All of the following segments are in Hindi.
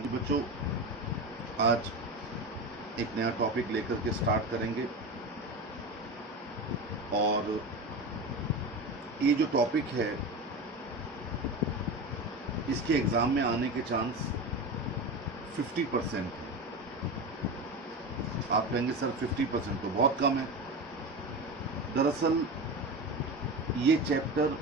हाँ जी बच्चों, आज एक नया टॉपिक लेकर के स्टार्ट करेंगे। और ये जो टॉपिक है, इसके एग्ज़ाम में आने के चांस 50% है। आप कहेंगे सर 50% तो बहुत कम है। दरअसल ये चैप्टर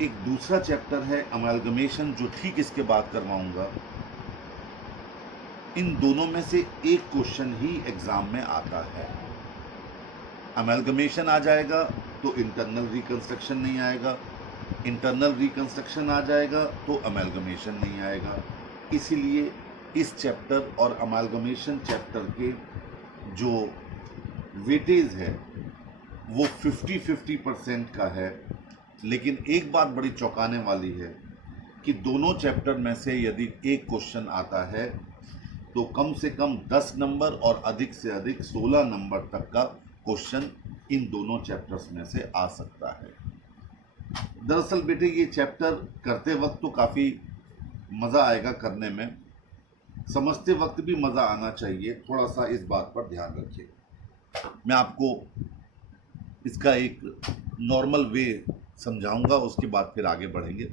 एक दूसरा चैप्टर है अमैलगमेशन, जो ठीक इसके बाद करवाऊंगा। इन दोनों में से एक क्वेश्चन ही एग्जाम में आता है। अमैलगमेशन आ जाएगा तो इंटरनल रिकंस्ट्रक्शन नहीं आएगा, इंटरनल रिकंस्ट्रक्शन आ जाएगा तो अमैलगमेशन नहीं आएगा। इसीलिए इस चैप्टर और अमैलगमेशन चैप्टर के जो वेटेज है वो 50-50% का है। लेकिन एक बात बड़ी चौंकाने वाली है कि दोनों चैप्टर में से यदि एक क्वेश्चन आता है तो कम से कम 10 नंबर और अधिक से अधिक 16 नंबर तक का क्वेश्चन इन दोनों चैप्टर्स में से आ सकता है। दरअसल बेटे, ये चैप्टर करते वक्त तो काफ़ी मज़ा आएगा करने में, समझते वक्त भी मज़ा आना चाहिए। थोड़ा सा इस बात पर ध्यान रखिए। मैं आपको इसका एक नॉर्मल वे समझाऊंगा, उसके बाद फिर आगे बढ़ेंगे।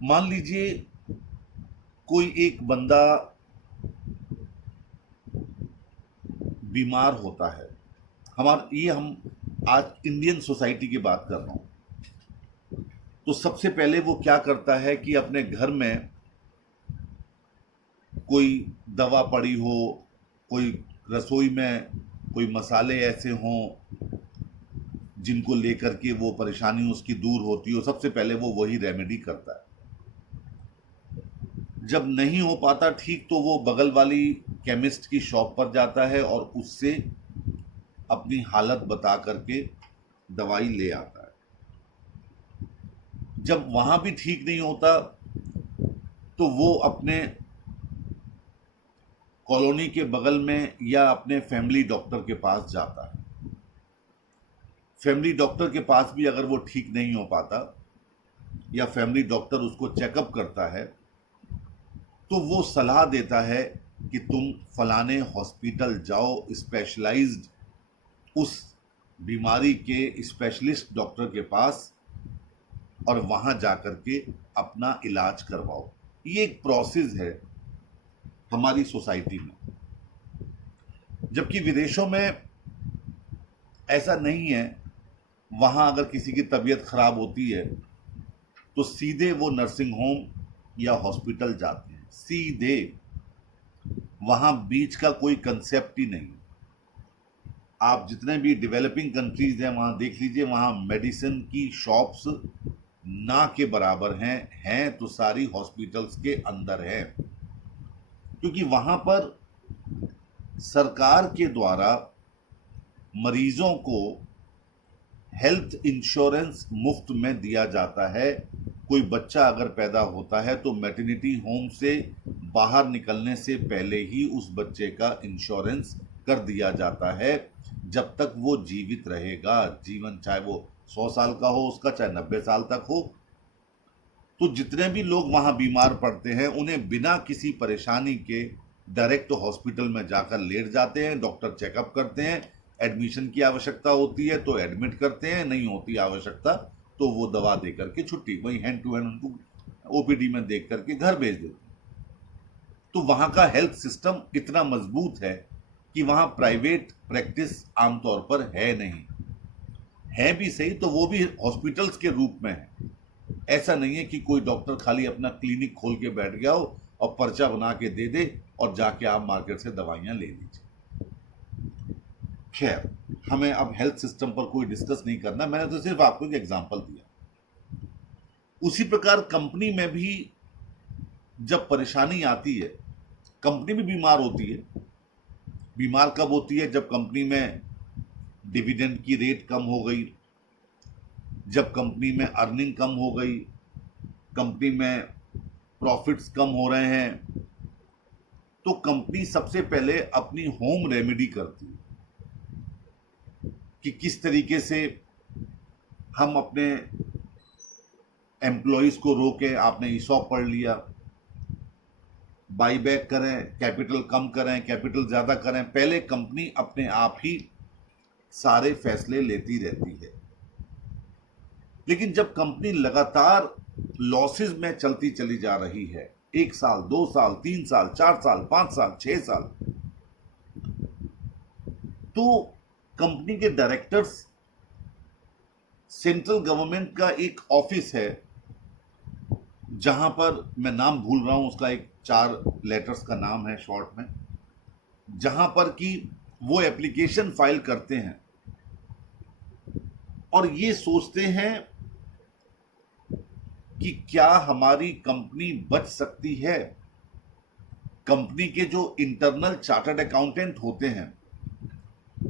मान लीजिए कोई एक बंदा बीमार होता है। हम आज इंडियन सोसाइटी की बात कर रहा हूं। तो सबसे पहले वो क्या करता है कि अपने घर में कोई दवा पड़ी हो, कोई रसोई में कोई मसाले ऐसे हों जिनको लेकर के वो परेशानी उसकी दूर होती हो, सबसे पहले वो वही रेमेडी करता है। जब नहीं हो पाता ठीक, तो वो बगल वाली केमिस्ट की शॉप पर जाता है और उससे अपनी हालत बता करके दवाई ले आता है। जब वहाँ भी ठीक नहीं होता तो वो अपने कॉलोनी के बगल में या अपने फैमिली डॉक्टर के पास जाता है। फैमिली डॉक्टर के पास भी अगर वो ठीक नहीं हो पाता या फैमिली डॉक्टर उसको चेकअप करता है तो वो सलाह देता है कि तुम फलाने हॉस्पिटल जाओ, स्पेशलाइज्ड उस बीमारी के स्पेशलिस्ट डॉक्टर के पास, और वहाँ जाकर के अपना इलाज करवाओ। ये एक प्रोसेस है हमारी सोसाइटी में, जबकि विदेशों में ऐसा नहीं है। वहाँ अगर किसी की तबीयत खराब होती है तो सीधे वो नर्सिंग होम या हॉस्पिटल जाते हैं, सीधे। वहाँ बीच का कोई कंसेप्ट ही नहीं। आप जितने भी डेवलपिंग कंट्रीज हैं वहाँ देख लीजिए, वहाँ मेडिसिन की शॉप्स ना के बराबर हैं तो सारी हॉस्पिटल्स के अंदर हैं, क्योंकि वहाँ पर सरकार के द्वारा मरीजों को हेल्थ इंश्योरेंस मुफ्त में दिया जाता है। कोई बच्चा अगर पैदा होता है तो मैटरनिटी होम से बाहर निकलने से पहले ही उस बच्चे का इंश्योरेंस कर दिया जाता है, जब तक वो जीवित रहेगा। जीवन चाहे वो 100 साल का हो उसका, चाहे 90 साल तक हो। तो जितने भी लोग वहाँ बीमार पड़ते हैं उन्हें बिना किसी परेशानी के डायरेक्ट हॉस्पिटल में जाकर लेट जाते हैं, डॉक्टर चेकअप करते हैं। एडमिशन की आवश्यकता होती है तो एडमिट करते हैं, नहीं होती आवश्यकता तो वो दवा दे करके छुट्टी, वही हैंड टू हैंड उनको ओपीडी में देख करके घर भेज देते हैं। तो वहाँ का हेल्थ सिस्टम इतना मजबूत है कि वहाँ प्राइवेट प्रैक्टिस आमतौर पर है नहीं, है भी सही तो वो भी हॉस्पिटल्स के रूप में है। ऐसा नहीं है कि कोई डॉक्टर खाली अपना क्लिनिक खोल के बैठ गया हो और पर्चा बना के दे दे और जाके आप मार्केट से दवाइयाँ ले लीजिए। खैर, हमें अब हेल्थ सिस्टम पर कोई डिस्कस नहीं करना, मैंने तो सिर्फ आपको एक एग्जांपल दिया। उसी प्रकार कंपनी में भी जब परेशानी आती है, कंपनी भी बीमार होती है। बीमार कब होती है? जब कंपनी में डिविडेंड की रेट कम हो गई, जब कंपनी में अर्निंग कम हो गई, कंपनी में प्रॉफिट्स कम हो रहे हैं, तो कंपनी सबसे पहले अपनी होम रेमेडी करती है कि किस तरीके से हम अपने एम्प्लॉयज को रोके, आपने ईसॉप पढ़ लिया, बाईबैक करें, कैपिटल कम करें, कैपिटल ज्यादा करें, पहले कंपनी अपने आप ही सारे फैसले लेती रहती है। लेकिन जब कंपनी लगातार लॉसेस में चलती चली जा रही है, 1 साल, 2 साल, 3 साल, 4 साल, 5 साल, 6 साल, तो कंपनी के डायरेक्टर्स, सेंट्रल गवर्नमेंट का एक ऑफिस है जहां पर, मैं नाम भूल रहा हूं उसका, एक 4 लेटर्स का नाम है शॉर्ट में, जहां पर कि वो एप्लीकेशन फाइल करते हैं और ये सोचते हैं कि क्या हमारी कंपनी बच सकती है। कंपनी के जो इंटरनल चार्टर्ड अकाउंटेंट होते हैं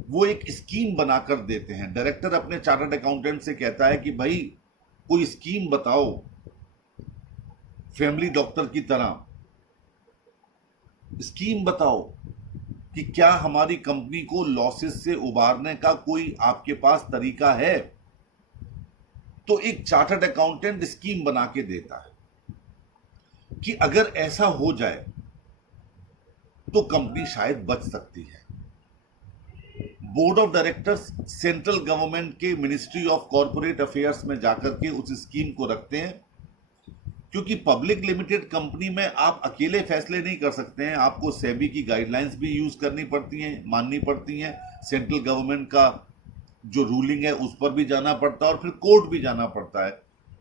वो एक स्कीम बनाकर देते हैं। डायरेक्टर अपने चार्टर्ड अकाउंटेंट से कहता है कि भाई कोई स्कीम बताओ, फैमिली डॉक्टर की तरह स्कीम बताओ कि क्या हमारी कंपनी को लॉसेस से उबारने का कोई आपके पास तरीका है। तो एक चार्टर्ड अकाउंटेंट स्कीम बना के देता है कि अगर ऐसा हो जाए तो कंपनी शायद बच सकती है। Board of directors central government के मिनिस्ट्री ऑफ कॉर्पोरेट अफेयर्स में जाकर के उस स्कीम को रखते हैं, क्योंकि पब्लिक लिमिटेड कंपनी में आप अकेले फैसले नहीं कर सकते हैं, आपको सेबी की गाइडलाइंस भी यूज करनी पड़ती हैं, माननी पड़ती हैं, सेंट्रल गवर्नमेंट का जो रूलिंग है उस पर भी जाना पड़ता है और फिर कोर्ट भी जाना पड़ता है,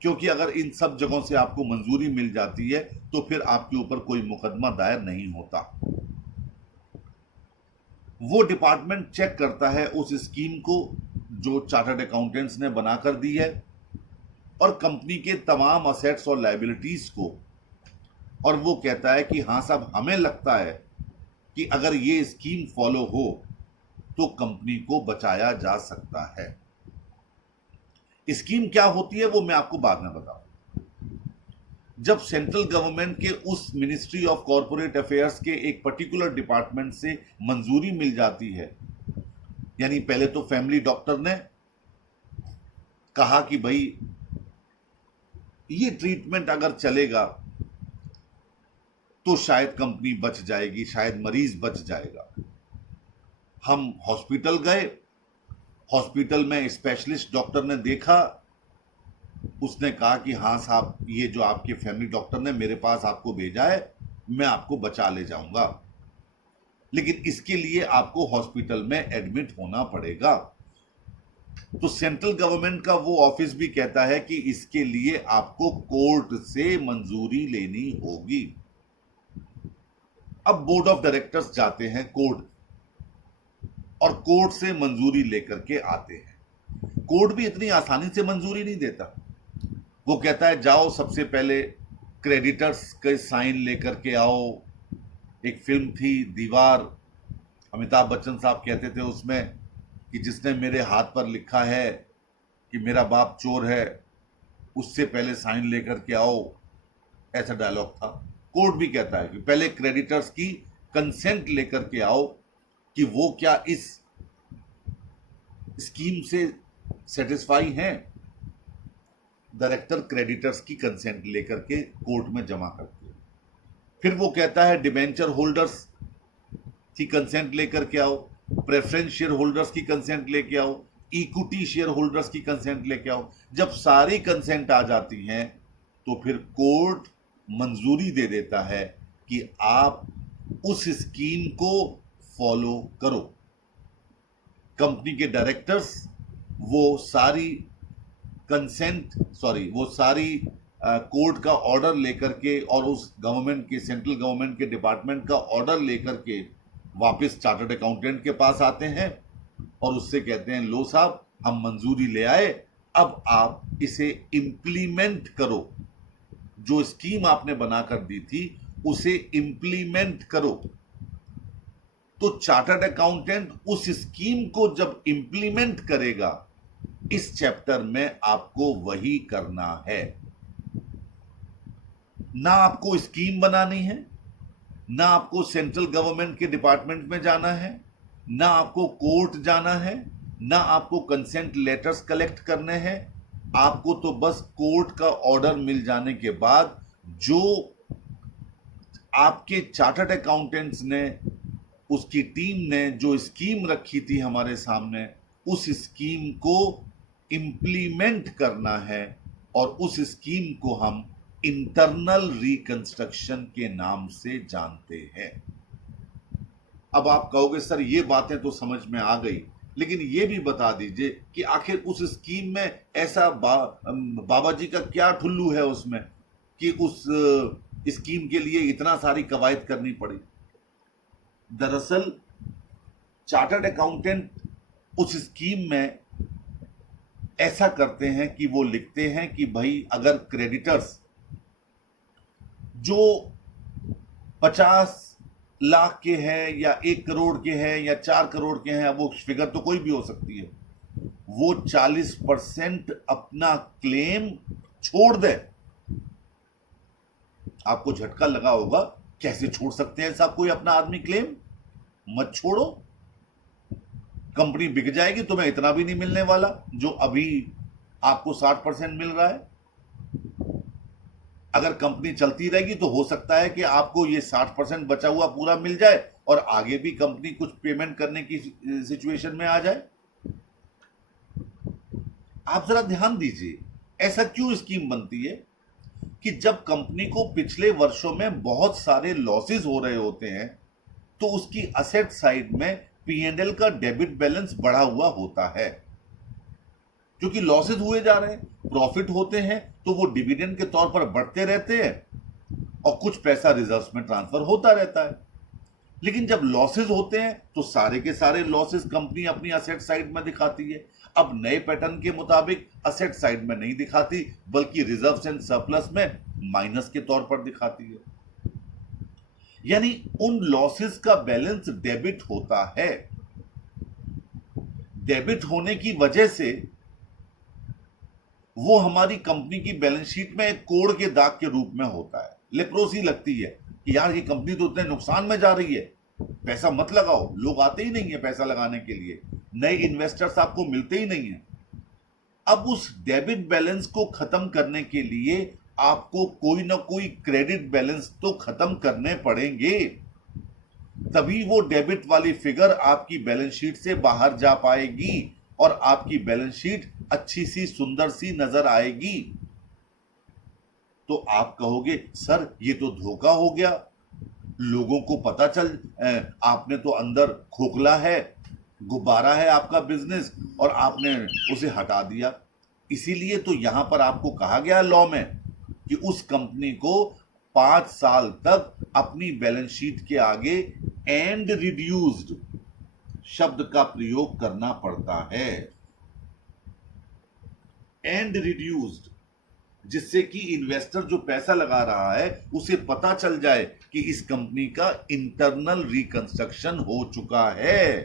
क्योंकि अगर इन सब जगहों से आपको मंजूरी मिल जाती है तो फिर आपके ऊपर कोई मुकदमा दायर नहीं होता। वो डिपार्टमेंट चेक करता है उस स्कीम को जो चार्टर्ड अकाउंटेंट्स ने बनाकर दी है और कंपनी के तमाम असेट्स और लायबिलिटीज को, और वो कहता है कि हाँ साहब, हमें लगता है कि अगर ये स्कीम फॉलो हो तो कंपनी को बचाया जा सकता है। स्कीम क्या होती है वो मैं आपको बाद में बताऊं। जब सेंट्रल गवर्नमेंट के उस मिनिस्ट्री ऑफ कॉर्पोरेट अफेयर्स के एक पर्टिकुलर डिपार्टमेंट से मंजूरी मिल जाती है, यानी पहले तो फैमिली डॉक्टर ने कहा कि भाई ये ट्रीटमेंट अगर चलेगा तो शायद कंपनी बच जाएगी, शायद मरीज बच जाएगा। हम हॉस्पिटल गए, हॉस्पिटल में स्पेशलिस्ट डॉक्टर ने देखा, उसने कहा कि हाँ साहब, ये जो आपके फैमिली डॉक्टर ने मेरे पास आपको भेजा है, मैं आपको बचा ले जाऊंगा, लेकिन इसके लिए आपको हॉस्पिटल में एडमिट होना पड़ेगा। तो सेंट्रल गवर्नमेंट का वो ऑफिस भी कहता है कि इसके लिए आपको कोर्ट से मंजूरी लेनी होगी। अब बोर्ड ऑफ डायरेक्टर्स जाते हैं कोर्ट और कोर्ट से मंजूरी लेकर के आते हैं। कोर्ट भी इतनी आसानी से मंजूरी नहीं देता। वो कहता है जाओ, सबसे पहले क्रेडिटर्स के साइन लेकर के आओ। एक फिल्म थी दीवार, अमिताभ बच्चन साहब कहते थे उसमें कि जिसने मेरे हाथ पर लिखा है कि मेरा बाप चोर है, उससे पहले साइन लेकर के आओ, ऐसा डायलॉग था। कोर्ट भी कहता है कि पहले क्रेडिटर्स की कंसेंट लेकर के आओ कि वो क्या इस स्कीम से सेटिस्फाई हैं। डायरेक्टर क्रेडिटर्स की कंसेंट लेकर के कोर्ट में जमा करते हैं। फिर वो कहता है डिबेंचर होल्डर्स की कंसेंट लेकर के आओ, प्रेफरेंस शेयर होल्डर्स की कंसेंट लेके आओ, इक्विटी शेयर होल्डर्स की कंसेंट लेके आओ। जब सारी कंसेंट आ जाती हैं तो फिर कोर्ट मंजूरी दे देता है कि आप उस स्कीम को फॉलो करो। कंपनी के डायरेक्टर्स वो सारी कोर्ट का ऑर्डर लेकर के और उस गवर्नमेंट के, सेंट्रल गवर्नमेंट के डिपार्टमेंट का ऑर्डर लेकर के वापस चार्टर्ड अकाउंटेंट के पास आते हैं और उससे कहते हैं लो साहब, हम मंजूरी ले आए, अब आप इसे इंप्लीमेंट करो। जो स्कीम आपने बनाकर दी थी उसे इंप्लीमेंट करो। तो चार्टर्ड अकाउंटेंट उस स्कीम को जब इंप्लीमेंट करेगा, इस चैप्टर में आपको वही करना है। ना आपको स्कीम बनानी है, ना आपको सेंट्रल गवर्नमेंट के डिपार्टमेंट में जाना है, ना आपको कोर्ट जाना है, ना आपको कंसेंट लेटर्स कलेक्ट करने हैं, आपको तो बस कोर्ट का ऑर्डर मिल जाने के बाद जो आपके चार्टर्ड अकाउंटेंट्स ने, उसकी टीम ने जो स्कीम रखी थी हमारे सामने, उस स्कीम को इम्प्लीमेंट करना है। और उस स्कीम को हम इंटरनल रिकंस्ट्रक्शन के नाम से जानते हैं। अब आप कहोगे सर ये बातें तो समझ में आ गई, लेकिन ये भी बता दीजिए कि आखिर उस स्कीम में ऐसा बाबा जी का क्या ठुल्लू है उसमें कि उस स्कीम के लिए इतना सारी कवायद करनी पड़ी। दरअसल चार्टर्ड अकाउंटेंट उस स्कीम में ऐसा करते हैं कि वो लिखते हैं कि भाई अगर क्रेडिटर्स जो 50 लाख के हैं या 1 करोड़ के हैं या 4 करोड़ के हैं, वो फिगर तो कोई भी हो सकती है, वो 40% अपना क्लेम छोड़ दे। आपको झटका लगा होगा, कैसे छोड़ सकते हैं साहब कोई अपना आदमी क्लेम? मत छोड़ो, कंपनी बिक जाएगी, तुम्हें इतना भी नहीं मिलने वाला जो अभी आपको 60% मिल रहा है। अगर कंपनी चलती रहेगी तो हो सकता है कि आपको ये 60% बचा हुआ पूरा मिल जाए और आगे भी कंपनी कुछ पेमेंट करने की सिचुएशन में आ जाए। आप जरा ध्यान दीजिए, ऐसा क्यों स्कीम बनती है कि जब कंपनी को पिछले वर्षों में बहुत सारे लॉसेस हो रहे होते हैं तो उसकी असेट साइड में P&L का डेबिट बैलेंस बढ़ा हुआ होता है, क्योंकि लॉसेस हुए जा रहे हैं। प्रॉफिट होते हैं तो वो डिविडेंड के तौर पर बढ़ते रहते हैं और कुछ पैसा रिजर्व्स में ट्रांसफर होता रहता है। लेकिन जब लॉसेस होते हैं तो सारे के सारे लॉसेस कंपनी अपनी असेट साइड में दिखाती है। अब नए पैटर्न के मुताबिक असेट साइड में नहीं दिखाती, बल्कि रिजर्व्स एंड सरप्लस में माइनस के तौर पर दिखाती है। यानी उन लॉसेस का बैलेंस डेबिट होता है। डेबिट होने की वजह से वो हमारी कंपनी की बैलेंस शीट में एक कोड़ के दाग के रूप में होता है। लेप्रोसी लगती है कि यार ये कंपनी तो उतने नुकसान में जा रही है, पैसा मत लगाओ। लोग आते ही नहीं है पैसा लगाने के लिए, नए इन्वेस्टर्स आपको मिलते ही नहीं है। अब उस डेबिट बैलेंस को खत्म करने के लिए आपको कोई ना कोई क्रेडिट बैलेंस तो खत्म करने पड़ेंगे, तभी वो डेबिट वाली फिगर आपकी बैलेंस शीट से बाहर जा पाएगी और आपकी बैलेंस शीट अच्छी सी सुंदर सी नजर आएगी। तो आप कहोगे सर ये तो धोखा हो गया, लोगों को पता चल आपने तो अंदर खोखला है, गुब्बारा है आपका बिजनेस और आपने उसे हटा दिया। इसीलिए तो यहां पर आपको कहा गया लॉ में कि उस कंपनी को 5 साल तक अपनी बैलेंस शीट के आगे एंड रिड्यूस्ड शब्द का प्रयोग करना पड़ता है। एंड रिड्यूस्ड, जिससे कि इन्वेस्टर जो पैसा लगा रहा है उसे पता चल जाए कि इस कंपनी का इंटरनल रिकंस्ट्रक्शन हो चुका है।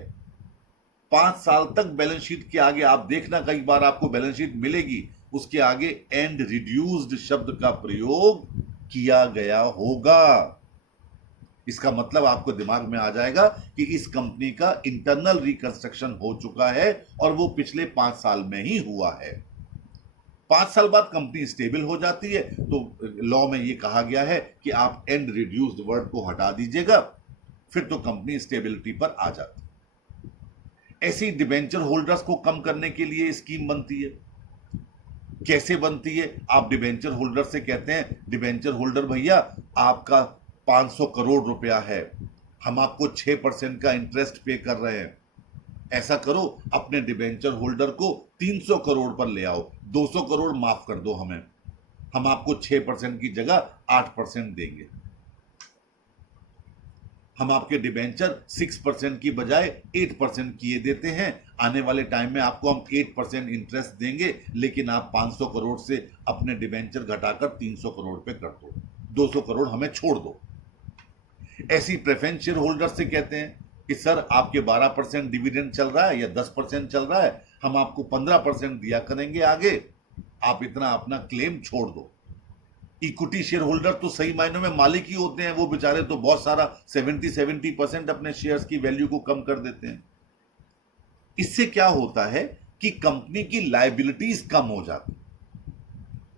5 साल तक बैलेंस शीट के आगे आप देखना, कई बार आपको बैलेंस शीट मिलेगी उसके आगे एंड रिड्यूस्ड शब्द का प्रयोग किया गया होगा। इसका मतलब आपको दिमाग में आ जाएगा कि इस कंपनी का इंटरनल रिकंस्ट्रक्शन हो चुका है और वो पिछले 5 साल में ही हुआ है। 5 साल बाद कंपनी स्टेबल हो जाती है तो लॉ में ये कहा गया है कि आप एंड रिड्यूस्ड वर्ड को हटा दीजिएगा, फिर तो कंपनी स्टेबिलिटी पर आ जाती है। ऐसी डिबेंचर होल्डर्स को कम करने के लिए स्कीम बनती है। कैसे बनती है? आप डिबेंचर होल्डर से कहते हैं डिबेंचर होल्डर भैया आपका 500 करोड़ रुपया है, हम आपको 6% का इंटरेस्ट पे कर रहे हैं। ऐसा करो अपने डिबेंचर होल्डर को 300 करोड़ पर ले आओ, 200 करोड़ माफ कर दो हमें, हम आपको 6% की जगह 8% देंगे। हम आपके डिबेंचर 6% की बजाय 8% किए देते हैं। आने वाले टाइम में आपको हम 8% इंटरेस्ट देंगे, लेकिन आप 500 करोड़ से अपने डिबेंचर घटाकर 300 करोड़ पे कर दो, 200 करोड़ हमें छोड़ दो। ऐसी प्रेफरेंस शेयर होल्डर से कहते हैं कि सर आपके 12% डिविडेंड चल रहा है या 10% चल रहा है, हम आपको 15% दिया करेंगे आगे, आप इतना अपना क्लेम छोड़ दो। इक्विटी शेयर होल्डर तो सही मायनों में मालिक ही होते हैं, वो बेचारे तो बहुत सारा 70% अपने शेयर्स की वैल्यू को कम कर देते हैं। इससे क्या होता है कि कंपनी की लायबिलिटीज कम हो जाती,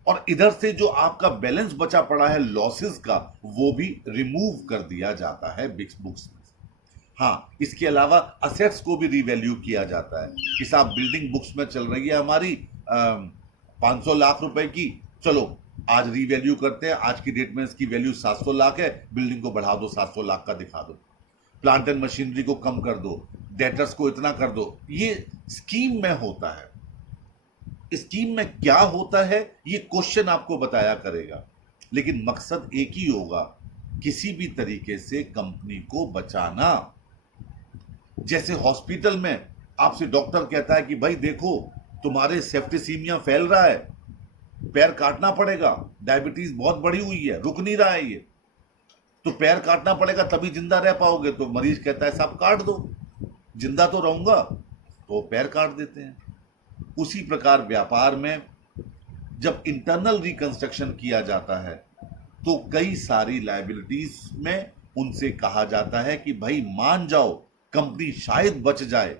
और इधर से जो आपका बैलेंस बचा पड़ा है लॉसेस का, वो भी रिमूव कर दिया जाता है बिक्स बुक्स में। हाँ, इसके अलावा असेट्स को भी रिवैल्यू किया जाता है कि साहब बिल्डिंग बुक्स में चल रही है हमारी 500 लाख रुपए की, चलो आज रिवैल्यू करते हैं, आज की डेट में इसकी वैल्यू 700 लाख है, बिल्डिंग को बढ़ा दो, 700 लाख का दिखा दो, प्लांट एंड मशीनरी को कम कर दो, डेटर्स को इतना कर दो। ये स्कीम में होता है। स्कीम में क्या होता है ये क्वेश्चन आपको बताया करेगा, लेकिन मकसद एक ही होगा, किसी भी तरीके से कंपनी को बचाना। जैसे हॉस्पिटल में आपसे डॉक्टर कहता है कि भाई देखो तुम्हारे सेप्टिसीमिया फैल रहा है, पैर काटना पड़ेगा, डायबिटीज बहुत बढ़ी हुई है, रुक नहीं रहा है ये, तो पैर काटना पड़ेगा तभी जिंदा रह पाओगे। तो मरीज कहता है साहब काट दो, जिंदा तो रहूंगा, तो पैर काट देते हैं। उसी प्रकार व्यापार में जब इंटरनल रिकंस्ट्रक्शन किया जाता है तो कई सारी लायबिलिटीज में उनसे कहा जाता है कि भाई मान जाओ, कंपनी शायद बच जाए।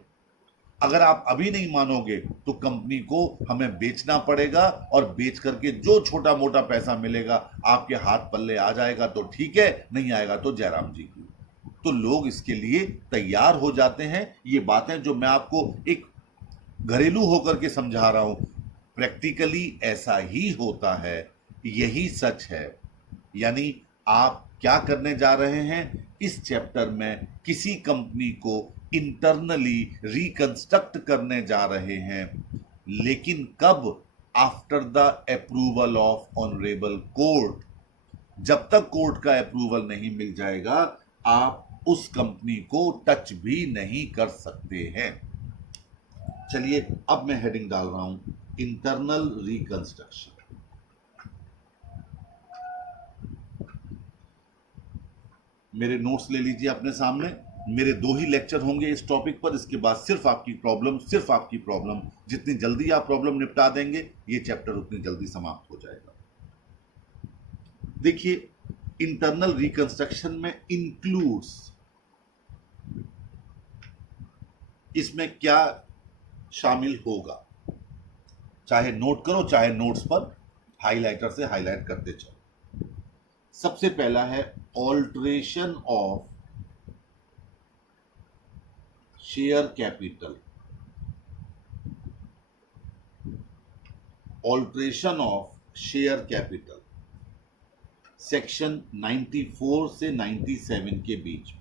अगर आप अभी नहीं मानोगे तो कंपनी को हमें बेचना पड़ेगा, और बेच करके जो छोटा मोटा पैसा मिलेगा आपके हाथ पल्ले आ जाएगा तो ठीक है, नहीं आएगा तो जयराम जी की। तो लोग इसके लिए तैयार हो जाते हैं। ये बातें जो मैं आपको एक घरेलू होकर के समझा रहा हूं, प्रैक्टिकली ऐसा ही होता है, यही सच है। यानी आप क्या करने जा रहे हैं इस चैप्टर में, किसी कंपनी को इंटरनली रिकंस्ट्रक्ट करने जा रहे हैं, लेकिन कब? After the approval of honourable court. जब तक कोर्ट का अप्रूवल नहीं मिल जाएगा आप उस कंपनी को टच भी नहीं कर सकते हैं। चलिए अब मैं हेडिंग डाल रहा हूं, इंटरनल रिकंस्ट्रक्शन। मेरे नोट्स ले लीजिए अपने सामने। मेरे 2 ही लेक्चर होंगे इस टॉपिक पर, इसके बाद सिर्फ आपकी प्रॉब्लम। जितनी जल्दी आप प्रॉब्लम निपटा देंगे ये चैप्टर उतनी जल्दी समाप्त हो जाएगा। देखिए, इंटरनल रिकंस्ट्रक्शन में इंक्लूड्स, इसमें क्या शामिल होगा, चाहे नोट करो चाहे नोट्स पर हाइलाइटर से हाईलाइट करते चलो। सबसे पहला है alteration of share capital. Alteration of share capital section 94 से 97 के बीच में,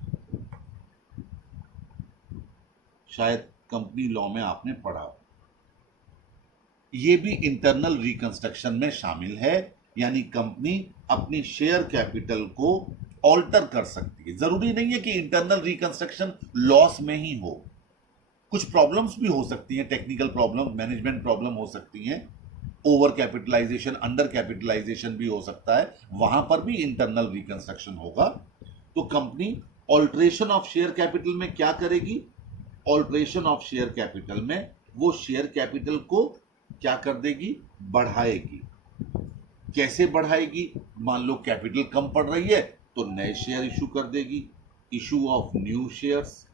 शायद कंपनी लॉ में आपने पढ़ा। ये भी इंटरनल रिकंस्ट्रक्शन में शामिल है, यानी कंपनी अपनी शेयर कैपिटल को ऑल्टर कर सकती है। जरूरी नहीं है कि इंटरनल रिकंस्ट्रक्शन लॉस में ही हो, कुछ प्रॉब्लम्स भी हो सकती हैं, टेक्निकल प्रॉब्लम, मैनेजमेंट प्रॉब्लम हो सकती हैं, ओवर कैपिटलाइजेशन, अंडर कैपिटलाइजेशन भी हो सकता है, वहां पर भी इंटरनल रिकंस्ट्रक्शन होगा। तो company alteration of share capital में क्या करेगी? ऑल्ट्रेशन ऑफ शेयर कैपिटल में वो शेयर कैपिटल को क्या कर देगी? बढ़ाएगी। कैसे बढ़ाएगी? मान लो कैपिटल कम पड़ रही है तो नए शेयर इशू कर देगी, इशू ऑफ न्यू शेयर्स।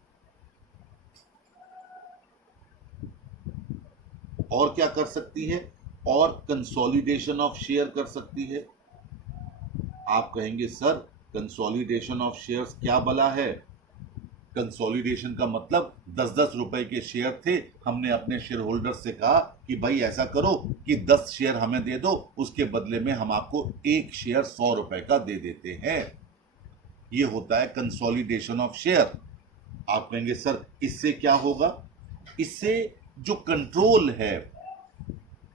और क्या कर सकती है? और कंसोलिडेशन ऑफ शेयर कर सकती है। आप कहेंगे सर कंसोलिडेशन ऑफ शेयर्स क्या भला है? कंसोलिडेशन का मतलब 10-10 रुपए के शेयर थे, हमने अपने शेयर होल्डर से कहा कि भाई ऐसा करो कि 10 शेयर हमें दे दो, उसके बदले में हम आपको 1 शेयर 100 रुपए का दे देते हैं। ये होता है कंसोलिडेशन ऑफ शेयर। आप कहेंगे सर इससे क्या होगा? इससे जो कंट्रोल है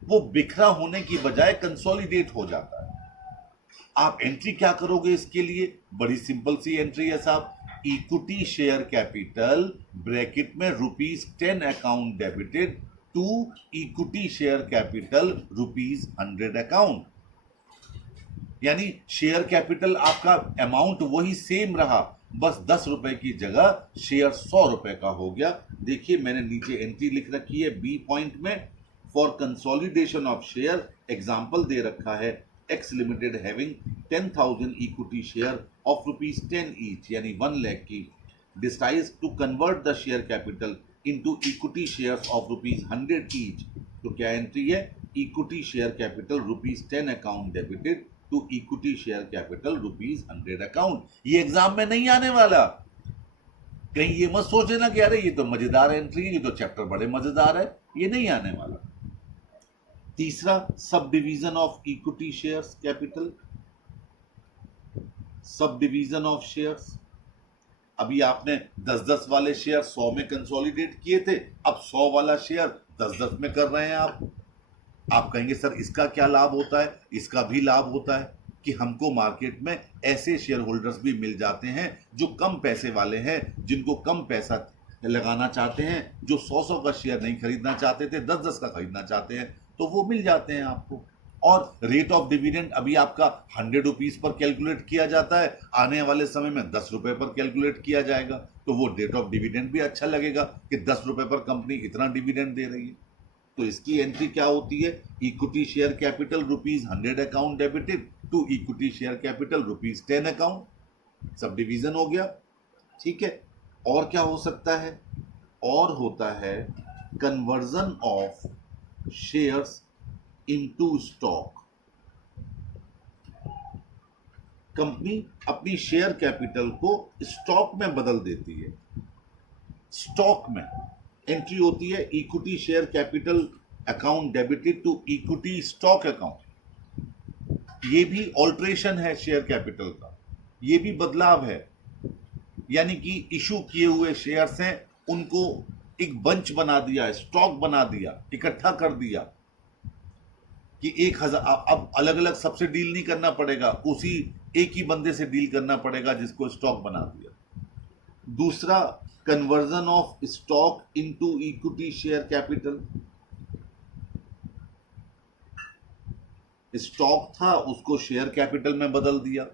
वो बिखरा होने की बजाय कंसोलिडेट हो जाता है। आप एंट्री क्या करोगे इसके लिए? बड़ी सिंपल सी एंट्री है साहब, इक्विटी शेयर कैपिटल ब्रैकेट में ₹10 account debited to equity share capital ₹100 account. यानी शेयर कैपिटल आपका अमाउंट वही सेम रहा, बस 10 रुपए की जगह शेयर 100 रुपए का हो गया। देखिए मैंने नीचे एंट्री लिख रखी है बी पॉइंट में, for consolidation of share example दे रखा है, X limited having 10,000 equity share of ₹10 each, यानी 1 लाख की, decides to convert the share capital into equity shares of ₹100 each. तो क्या एंट्री है? Equity share capital ₹10 account debited to equity share capital ₹100 account. ये एग्जाम में नहीं आने वाला। कहीं ये मत सोचे ना कि अरे ये तो मजेदार एंट्री है, ये तो चैप्टर बड़े मजेदार है, ये नहीं आने वाला। तीसरा, sub division of equity shares capital, sub division of shares. अभी आपने 10-10 वाले शेयर 100 में कंसोलिडेट किए थे, अब 100 वाला शेयर 10-10 में कर रहे हैं आप कहेंगे सर इसका क्या लाभ होता है? इसका भी लाभ होता है कि हमको मार्केट में ऐसे शेयर होल्डर्स भी मिल जाते हैं जो कम पैसे वाले हैं, जिनको कम पैसा लगाना चाहते हैं, जो 100-100 का शेयर नहीं खरीदना चाहते थे, 10-10 का खरीदना चाहते हैं, तो वो मिल जाते हैं आपको। और रेट ऑफ डिविडेंड अभी आपका 100 रुपीज पर कैलकुलेट किया जाता है, आने वाले समय में 10 रुपए पर कैलकुलेट किया जाएगा, तो वो रेट ऑफ डिविडेंड भी अच्छा लगेगा कि 10 रुपए पर कंपनी इतना डिविडेंड दे रही है। तो इसकी एंट्री क्या होती है? Equity share capital ₹100 account debited to equity share capital ₹10 account. सब डिवीजन हो गया, ठीक है। और क्या हो सकता है? और होता है conversion of shares into stock. Company अपनी शेयर कैपिटल को स्टॉक में बदल देती है। स्टॉक में एंट्री होती है equity share capital account debited to equity stock account. ये भी ऑल्ट्रेशन है शेयर कैपिटल का, ये भी बदलाव है। यानी कि इशू किए हुए शेयर्स हैं, उनको एक बंच बना दिया, स्टॉक बना दिया, इकट्ठा कर दिया कि 1000 अब अलग अलग सबसे डील नहीं करना पड़ेगा, उसी एक ही बंदे से डील करना पड़ेगा जिसको स्टॉक बना दिया। दूसरा, conversion of stock into equity share capital. Stock था उसको शेयर कैपिटल में बदल दिया,